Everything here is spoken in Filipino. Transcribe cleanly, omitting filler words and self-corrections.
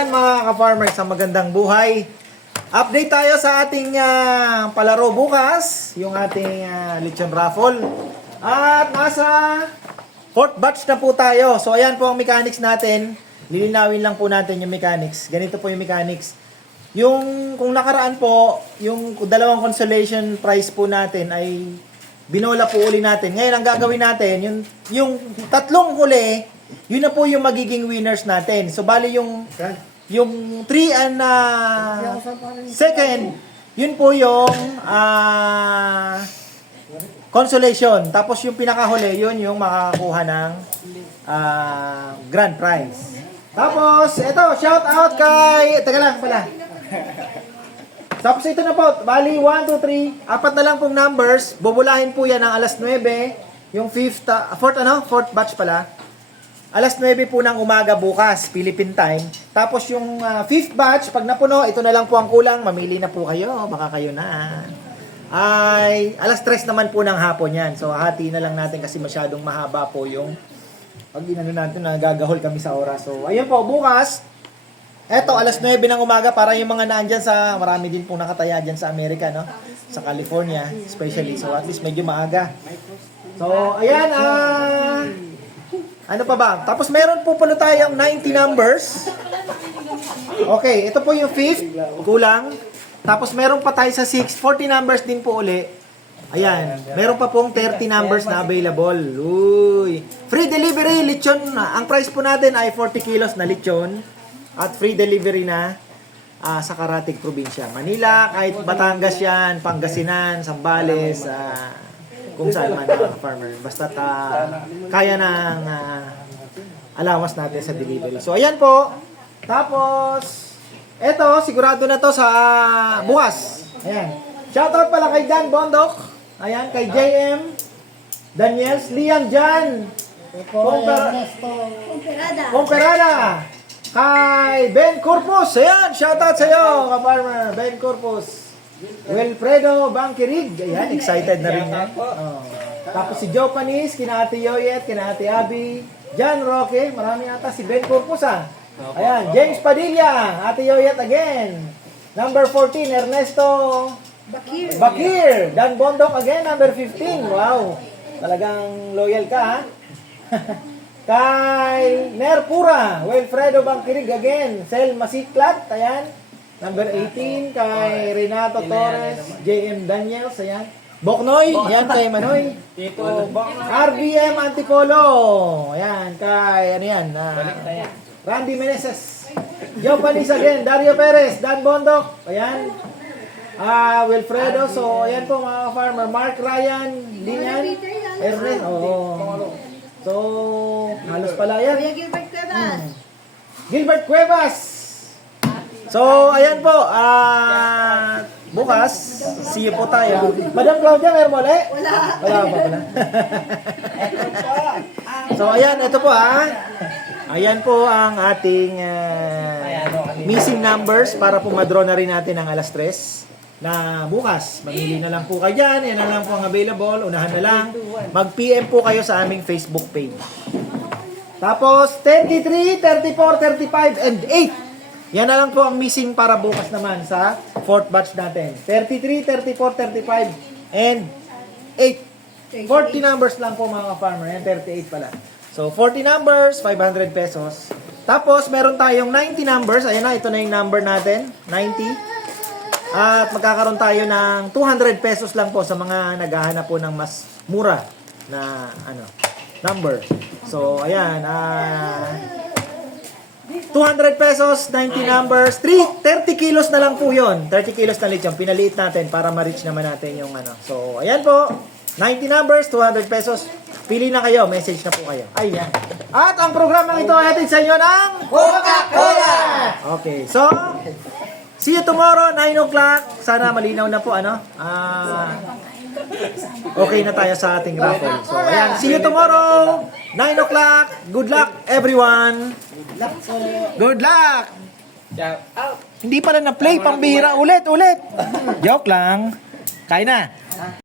ayan mga ka-farmers, sa magandang buhay. Update tayo sa ating palaro bukas, yung ating lechon raffle. At nasa 4th batch na po tayo. So ayan po ang mechanics natin. Lilinawin lang po natin yung mechanics. Ganito po yung mechanics. Yung kung nakaraan po, yung dalawang consolation prize po natin ay binola po uli natin. Ngayon ang gagawin natin, yung tatlong huli, yun na po yung magiging winners natin. So bali yung 3 and second, yun po yung consolation. Tapos yung pinakahuli, yun yung makakakuha ng grand prize. Tapos, ito, shout out kay... Teka lang pala. Tapos ito na po, bali 1, 2, 3, apat na lang pong numbers. Bubulahin po yan ng alas 9. Yung 4th batch pala. Alas 9 po ng umaga bukas, Philippine time. Tapos yung 5th batch, pag napuno, ito na lang po ang kulang. Mamili na po kayo, baka kayo na. Ay, alas 3 naman po ng hapon yan. So, hati na lang natin kasi masyadong mahaba po yung pag inano natin, nagagahol kami sa oras. So, ayun po, bukas, eto, alas 9 ng umaga, para yung mga naandyan sa, marami din pong nakataya dyan sa Amerika, no? Sa California, especially. So, at least medyo maaga. So, ayan, ano pa ba? Tapos meron po pala tayong 90 numbers. Okay, ito po yung 5th, kulang. Tapos meron pa tayo sa 6, 40 numbers din po uli. Ayan, meron pa pong 30 numbers na available. Uy. Free delivery, lechon. Ang price po natin ay 40 kilos na lechon. At free delivery na sa Karatig Probinsya. Manila, kahit Batangas yan, Pangasinan, Zambales, kung saan man farmer. Basta kaya ng allowance natin sa delivery. So, ayan po. Tapos, eto, sigurado na to sa bukas. Ayan. Shoutout pala kay Dan Bondok. Ayan, kay JM Daniels, Liam Jan Comperada, kay Ben Corpus. Ayan, shoutout sa iyo, ka-farmer Ben Corpus. Wilfredo Bangkirig. Ayan, excited na rin yan. Oh. Tapos si Joe Panis, kina Ate Yoyet, kina Ate Abby, John Roque, marami ata si Ben Corpus Ayan, James Padilla, Ate Yoyet again. Number 14, Ernesto Bakir. Dan Bondok again, number 15. Wow, talagang loyal ka, Kay Nerpura, Wilfredo Bangkirig again. Sel Masiklat, ayan. Number 18, kay Renato Torres, JM Daniels, ayan. Boknoy, yan kay Manoy. RBM Antipolo, ayan, kay, ano yan, Randy Meneses. Joe Panis again, Dario Perez, Dan Bondok, ayan. Wilfredo, so ayan po mga farmer. Mark Ryan, Linyan, Ernest, so, halos pala yan. Gilbert Cuevas. So, ayan po, bukas, see you po tayo. Madam Claudia, meron mo ulit? Wala pa pala. So, ayan, ito po ayan po ang ating missing numbers para po madraw na rin natin ang alas 3 na bukas. Mamili na lang po kayo dyan. Yan na lang po ang available. Unahan na lang. Mag-PM po kayo sa aming Facebook page. Tapos, 33, 34, 35, and 8. Yan na lang po ang missing para bukas naman sa 4th batch natin. 33, 34, 35, and 8. 40 numbers lang po mga farmer. Yan, 38 pala. So, 40 numbers, 500 pesos. Tapos, meron tayong 90 numbers. Ayan na, ito na yung number natin. 90. At magkakaroon tayo ng 200 pesos lang po sa mga naghahanap po ng mas mura na number. So, ayan. 200 pesos, 90 numbers, 30 kilos na lang po yun. 30 kilos na lechon. Pinaliit natin para ma-reach naman natin yung So, ayan po. 90 numbers, 200 pesos. Pili na kayo. Message na po kayo. Ayan. At ang programang ito ay hatid sa inyo ng Coca-Cola! Okay. So, see you tomorrow, 9 o'clock. Sana malinaw na po, okay na tayo sa ating raffle. So, ayan. See you tomorrow, 9 o'clock. Good luck, everyone. Good luck. Hindi pala na-play, pambihira. Ulit. Joke lang. Kain na.